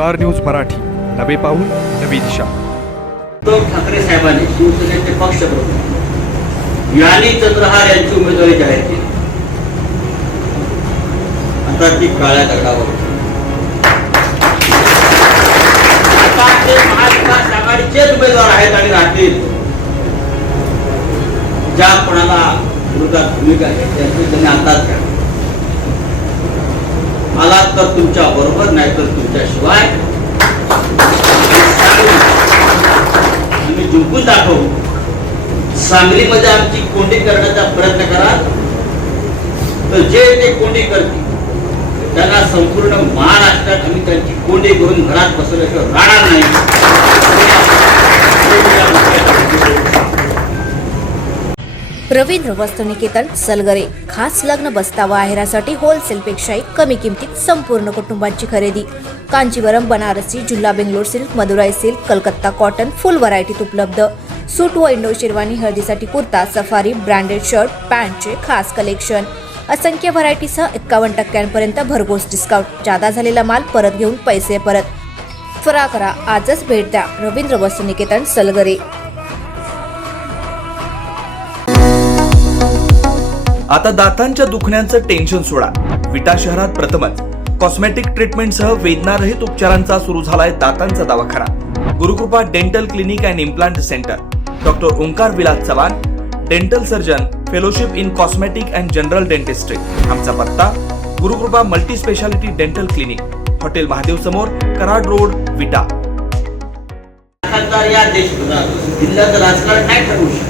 Star news Marathi, नवे पाऊल नवी दिशा. उद्धव ठाकरे साहेबांनी शिवसेनेचे पक्षप्रमुख यानी चंद्रहार यांची उमेदवारी जाहीर केली. आता ती काळ्या दगडावर. आता ते महाविकास आघाडीचेच उमेदवार आहेत आणि राहतील. ज्या कोणाला विरोधात भूमिका आहे त्यांची त्यांनी आताच घ्या. आलात तर तुमच्या बरोबर, नाही तर तुमच्या शिवाय. आम्ही जिंकून दाखवू. सांगलीमध्ये आमची कोंडी करण्याचा प्रयत्न करा तर जे ते कोंडी करतील त्यांना संपूर्ण महाराष्ट्रात आम्ही त्यांची कोंडी करून घरात बसवल्याशिवाय राहणार नाही. रवींद्र वस्तुनिकेतन सलगरे. खास लग्न बस्तावा आहेरासाठी होलसेलपेक्षाही कमी किमतीत संपूर्ण कुटुंबाची खरेदी. कांजीवरम, बनारसी, जुल्ला Bangalore silk, Madurai silk, Calcutta cotton full व्हरायटीत उपलब्ध. सूट व इंडो शेरवानी, हळदीसाठी कुर्ता, सफारी, ब्रँडेड शर्ट, पॅन्टचे खास कलेक्शन. असंख्य व्हरायटीसह 51% भरघोस डिस्काउंट. जादा झालेला माल परत घेऊन पैसे परत. त्वरा करा, आजच भेट द्या. रवींद्र वस्तुनिकेतन सलगरे. आता दातांच्या दुखण्याचं टेन्शन सोडा. विटा शहरात प्रथमच कॉस्मेटिक ट्रीटमेंटसह वेदनारहित उपचारांचा सुरू झालाय दातांचा दवाखाना. Gurukrupa dental clinic and implant centre. Doctor Omkar Vilas Chavan, dental surgeon, fellowship in cosmetic and general dentistry. आमचा पत्ता Gurukrupa multi specialty dental clinic, hotel Mahadev समोर, कराड रोड, विटा. या जिल्ह्याचं राजकारण नाही ठरवू शकत.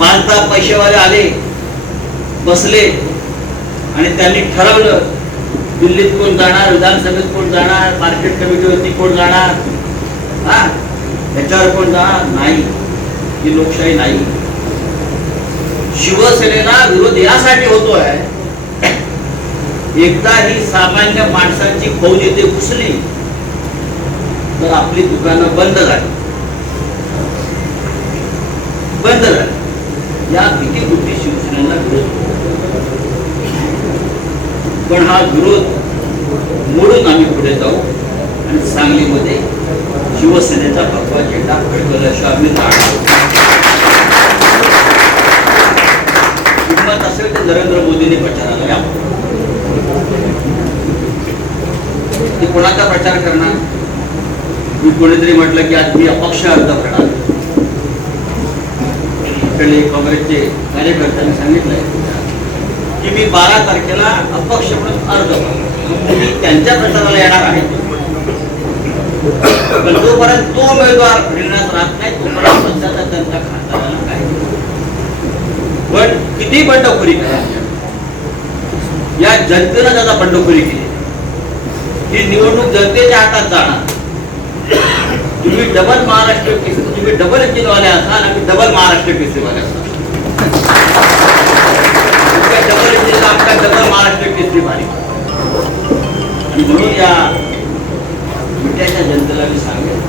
5-10 पैसेवाले आले, बसले आणि त्यांनी ठरवलं दिल्लीत कोण जाणार, विधानसभेत कोण जाणार, मार्केट कमिटीवरती कोण जाणार, याच्यावर कोण जाणार नाही. ही लोकशाही नाही. शिवसेनेला विरोध यासाठी होतोय, एकदा ही सामान्य माणसांची फौज येथे घुसली तर आपली दुकानं बंद झाली. या किती गोष्टी शिवसेनेला विरोध. पण हा विरोध मोडून आम्ही पुढे जाऊ आणि सांगलीमध्ये शिवसेनेचा भगवा झेंडा फडकवल्याशिवाय आम्ही राहणार. किंमत असेल तर नरेंद्र मोदींनी प्रचाराला या. ते कोणाचा प्रचार करणार? मी कोणीतरी म्हटलं की आज मी अपक्ष अर्ज भरणार. काँग्रेसचे कार्यकर्त्यांनी सांगितलंय की मी 12 तारखेला अपक्ष म्हणून अर्ज भरतो. मी त्यांच्या प्रचाराला येणार आहे. पण जोपर्यंत तो उमेदवार रिंगणात राहत नाही तोपर्यंत पक्षाचा त्यांच्या खासदाराला काय. पण किती बंडखोरी करा, या जनतेनं त्याचा बंडखोरी केली. ही निवडणूक जनतेच्या हातात जाणार. तुम्ही डबल महाराष्ट्र केसरी, तुम्ही डबल इंजिनवाले असाल, आम्ही डबल महाराष्ट्र केसरीवाले असाल. डबल इंजिनला आमचा डबल महाराष्ट्र केसरी भारी. म्हणून या विट्याच्या जनतेला मी सांगेन,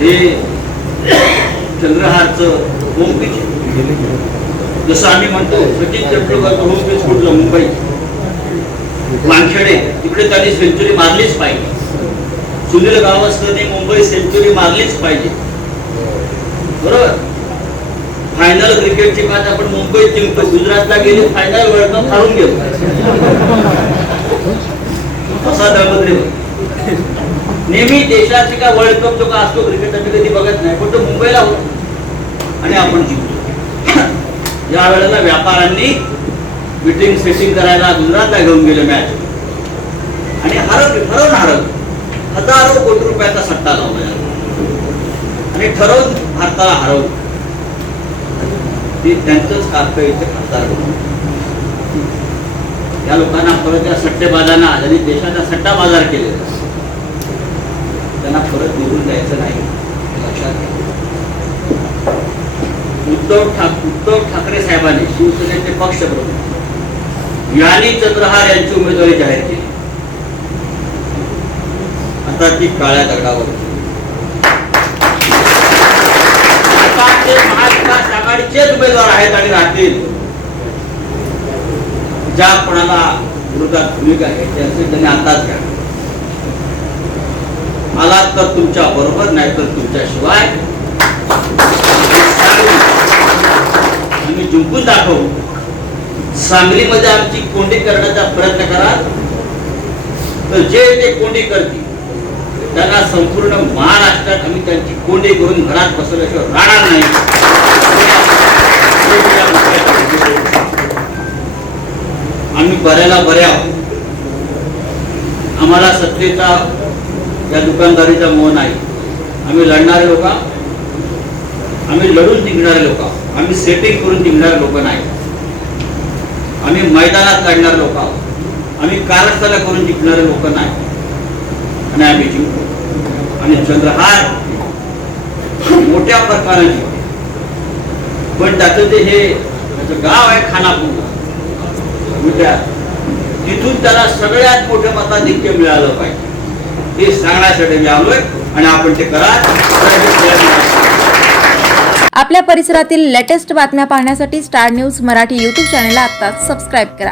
हे चंद्रहारचं होम पिच. जसं आम्ही म्हणतो सचिन तेंडुलकरचं होम पिच कुठलं? मुंबई, वानखेडे. तिकडे त्यांनी सेंचुरी मारलीच पाहिजे. सुनील गावस्करने मुंबई सेंचुरी मारलीच पाहिजे, बरोबर. फायनल क्रिकेटची मॅच आपण मुंबईत जिंकतो, गुजरातला गेले फायनल वर्ल्ड कप हारून गेलो. असा दळपत्री नेहमी देशाची का वर्ल्ड कप जो का असतो क्रिकेट आम्ही कधी बघत नाही, पण तो मुंबईला होतो आणि आपण जिंकतो. या वेळेला व्यापाऱ्यांनी मीटिंग सेटिंग करायला गुजरातला घेऊन गेले मॅच आणि हरवलं. हजारो कोटी रुपयाचा सट्टा लावला आणि ठरवून भारताला हरवलं. ते त्यांचंच कारकिर्दीचे खासदार बनवलं. या लोकांना परत या सट्टेबाजांना, ज्यांनी देशाचा सट्टा बाजार केलेला, त्यांना परत निवडून द्यायचं नाही, लक्षात घ्या. उद्धव ठाकरे साहेबांनी शिवसेनेचे पक्षप्रमुख यानी चंद्रहार यांची उमेदवारी जाहीर केली. आता ती काळ्या दगडावर. महाविकास आघाडीचेच उमेदवार आहेत आणि राहतील. ज्या कोणाला विरोधात भूमिका घ्यायची असेल त्यांनी आताच घ्या. आलात तर तुमच्या बरोबर, नाही तर तुमच्याशिवाय. आम्ही जिंकून दाखवू. सांगलीमध्ये आमची कोंडी करण्याचा प्रयत्न करा तर जे ते कोंडी करतील त्यांना संपूर्ण महाराष्ट्रात आम्ही त्यांची कोंडी करून घरात बसवल्याशिवाय राहणार नाही. आम्ही बऱ्याला बऱ्या आहोत. आम्हाला सत्तेचा या दुकानदारीचा मोह नाही. आम्ही लढणारे लोक, आम्ही लढून जिंकणारे लोक, आम्ही सेटिंग करून जिंकणारे लोक नाही. आम्ही मैदानात लढणारे लोक आहोत. आम्ही कारस्थाना करून जिंकणारे लोक नाही. आणि आम्ही जिंकू. आणि चंद्रहार मोठ्या प्रकारे जिंकू. पण त्याचं ते हे गाव आहे खानापूर, तिथून त्याला सगळ्यात मोठं मताधिक्य मिळालं पाहिजे हे सांगण्यासाठी मी आलोय. आणि आपण ते करा. आपल्या परिसरातील लेटेस्ट बातम्या पाहण्यासाठी स्टार न्यूज मराठी यूट्यूब चॅनलला आत्ताच सबस्क्राईब करा.